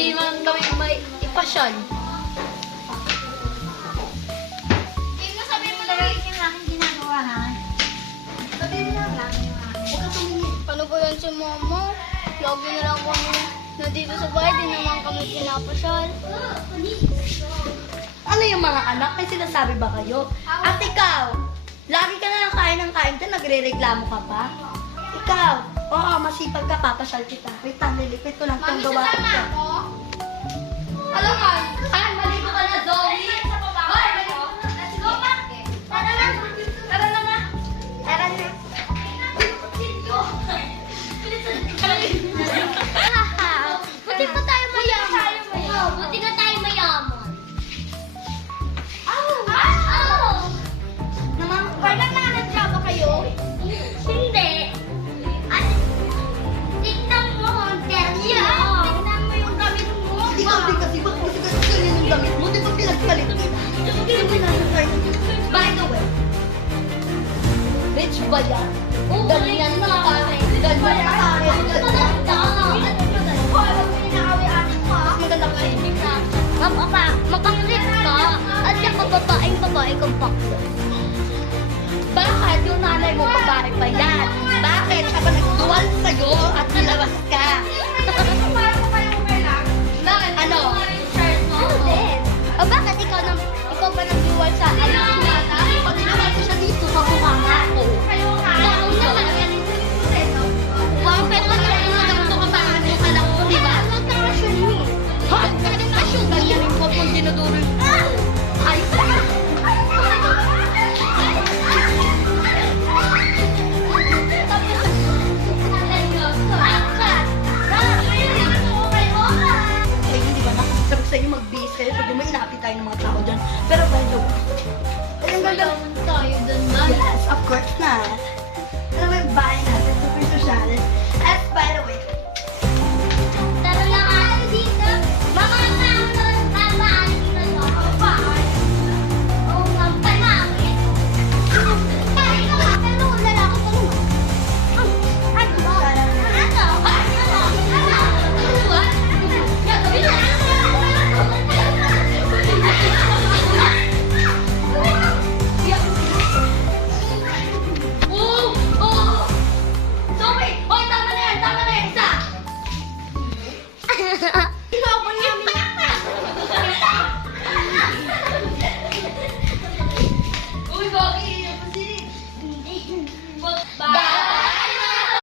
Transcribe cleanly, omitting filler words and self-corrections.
Hindi man kami may ipasyal. Hindi mo sabihin mo na rin yung aking ginagawa, ha? Sabihin mo lang lang yung aking. Huwag ka tumingin. Paano po yan si mama? Lagi na lang kami nandito sa bahay, di naman kami pinapasyal. Ano yung mga anak? May sinasabi ba kayo? At ikaw, lagi ka na lang kain ng kain ka, nagre-reklamo ka pa? Ikaw, oo, masipag ka, papasyal kita. Wait lang, lilipit ko lang itong gawa ko. Alam ka, ay, maligo ka na, Zoe. Hoy, let's go pa. Tara na. Tara na ma. Tara na. Buti pa tayo mayaman. Buti na tayo mayaman. Naman, wala na nagtrabaho kayo? Hindi. At tignan mo, interview. Tignan mo yung gamit mo. Ikaw din kasi, bakit kasi ganyan yung damit mo? Di ba pinagpalit mo? By the way, rich ba yan? Oo, Ganyan na kami. Ganyan na kami. Hoy, wag mo ninakawi atin mo, ha? Maganda ka eh. Mapaklit ka. At saka babae kang bakla. Bakit yung nanay mo babae pa yan?